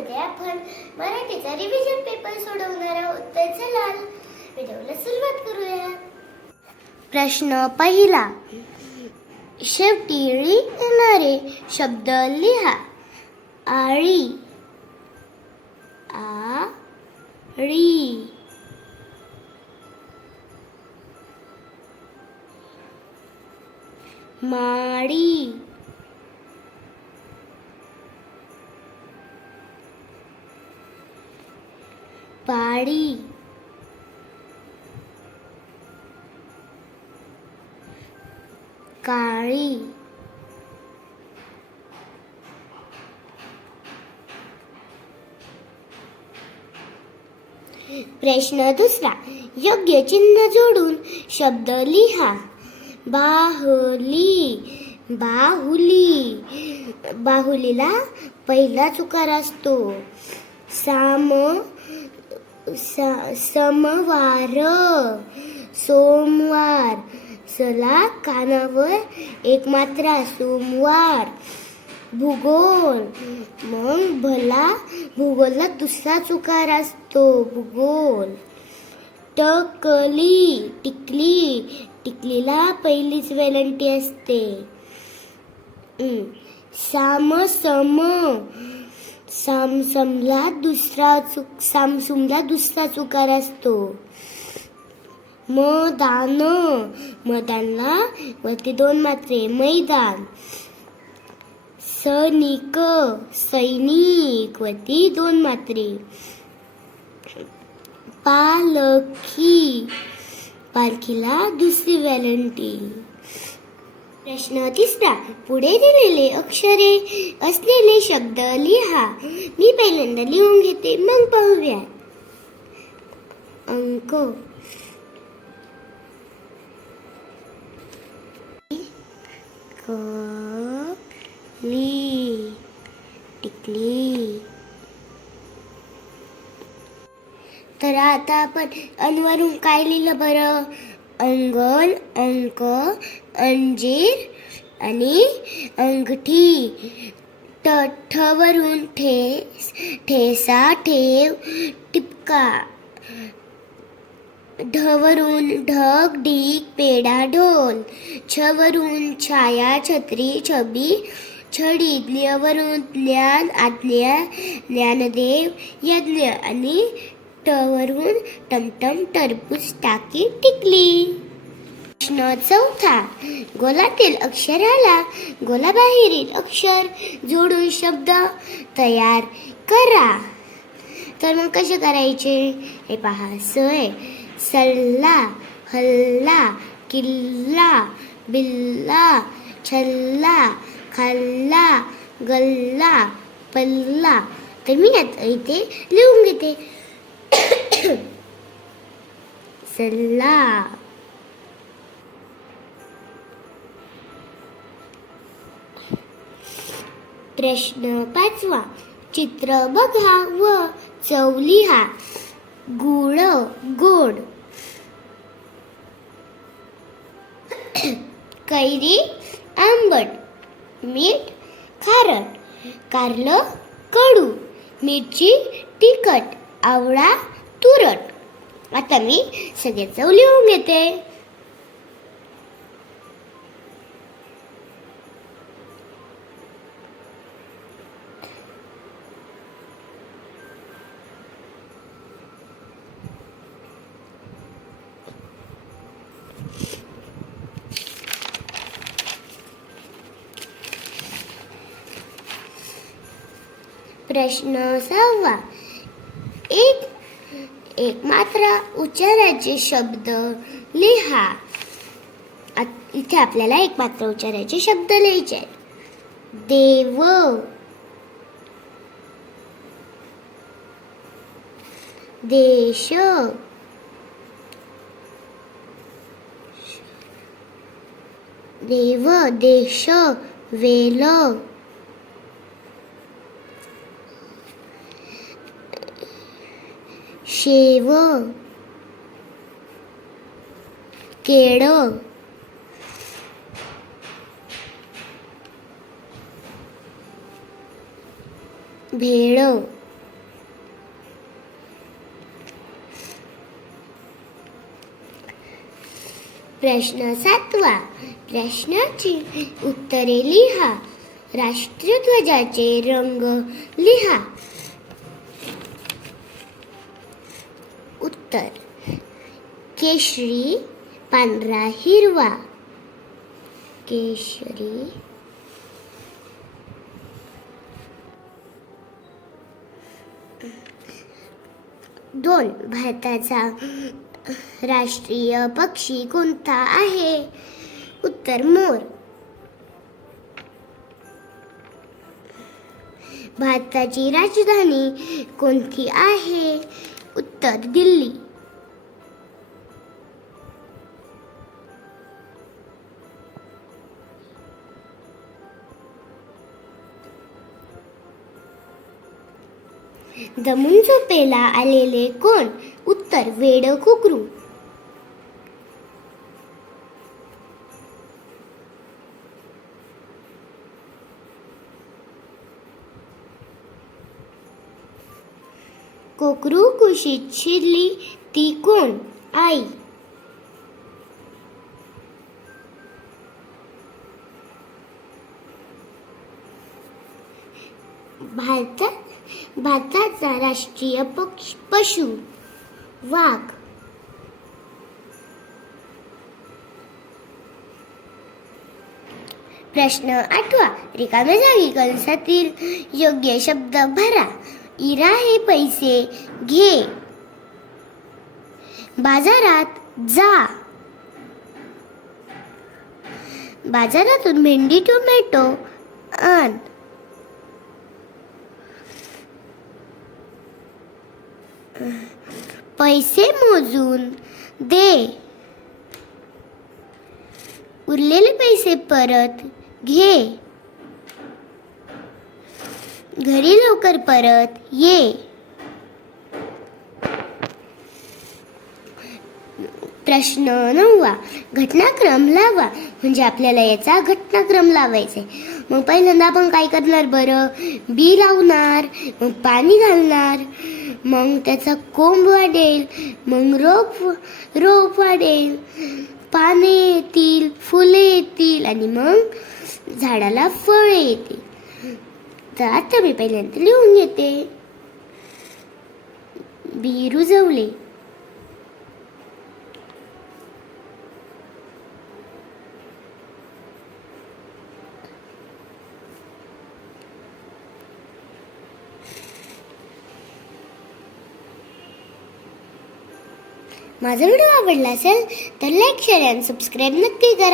व्हिडिओमध्ये आपण मराठीचा रिव्हिजन पेपर सोडवणार आहोत. तर चला व्हिडिओला सुरुवात करूया प्रश्न पहिला. शेवटी ळी येणारे शब्द लिहा. आळी. आ री माडी पाडी काळी. प्रश्न दुसरा. योग्य चिन्ह जोडून शब्द लिहा. बाहुली. बाहुली. बाहुलीला पहिला चुकार असतो. साम समवार सोमवार. सला कानावर एक मात्रा सोमवार. भूगोल. मग भला भूगोलला दुसरा चुकार असतो भूगोल. टकली टिकली. टिकलीला पहिलीच वेलंटी असते. साम सम साम सामसमला दुसरा चुक सामसुमला दुसरा चुकार असतो. मदान मदानला वरती दोन मात्रे मैदान सैनिक सैनिक वरती दोन मात्रे. पालखी पालखीला दुसरी व्हॅलंटी. प्रश्न तिसरा पुढे दिलेले अक्षरे असलेले शब्द लिहा. मी पहिल्यांदा लिहून घेते मग पाहूया अंक. ली टिकली. तर आता आपण अनवरून काय लिहिलं बरं? अंगण अंक अंजीर आणि अंगठी. ट ठवरून ठेस ठेसा ठेव टिपका. ढवरून ढग ढीक पेढा ढोल. छवरून छाया छत्री छबी. छडी ज्ञवरून ज्ञान आज्ञा ज्ञानदेव यज्ञ आणि टवरून टमटम टरबूज टाकी टिकली. प्रश्न चौथा. गोलातील अक्षराला गोलाबाहेरील अक्षर जोडून शब्द तयार करा. तर मग कसे करायचे? हे पहा सोय सल्ला हल्ला किल्ला बिल्ला छल्ला खाल्ला गल्ला पल्ला. तर मी आता इथे लिहून घेते. सल्ला प्रश्न पाचवा. चित्र बघा व चव लिहा. गुळ गोड. कैरी आंबट मीठ खारट कारलं कडू मिरची तिखट आवळा तुरट आता मी सगळे चव लिहून घेते प्रश्न सहावा एक एक मात्र उच्चाराचे शब्द लिहा. इथे आपल्याला एक मात्र उच्चाराचे शब्द लिहायचे आहेत. देव. देश. देव देश वेल. शेव केळ भेळ प्रश्न सातवा. प्रश्नाची उत्तरे लिहा. राष्ट्रध्वजाचे रंग लिहा. केशरी पांढरा हिरवा. केशरी. दोन. भारताचा राष्ट्रीय पक्षी कोणता आहे? उत्तर मोर. भारताची राजधानी कोणती आहे? उत्तर दिल्ली. दमून झोपेला आलेले कोण? उत्तर वेड कुकरू. कोकरू कुशीत शिरली ती कोण? आई. भारतात भारताचा राष्ट्रीय पक्ष पशु वाघ. प्रश्न आठवा रिकाम्या जागी कंसातील योग्य शब्द भरा. इरा हे पैसे घे. बाजारात जा. बाजारातून भेंडी टोमॅटो आण. पैसे मोजून दे. उरलेले पैसे परत घे. घरी लवकर परत ये. प्रश्न नववा. घटनाक्रम लावा. म्हणजे आपल्याला याचा घटनाक्रम लावायचा आहे मग पहिल्यांदा आपण काय करणार बरं? बी लावणार मग पाणी घालणार मग त्याचा कोंब वाढेल मग रोप रोप वाढेल. पाने येतील फुले येतील आणि मग झाडाला फळे येतील. तर आता मी पहिल्यांदा लिहून घेते. बी रुजवले. माझा व्हिडिओ आवडला असेल तर लाईक शेअर अँड सबस्क्राईब नक्की करा.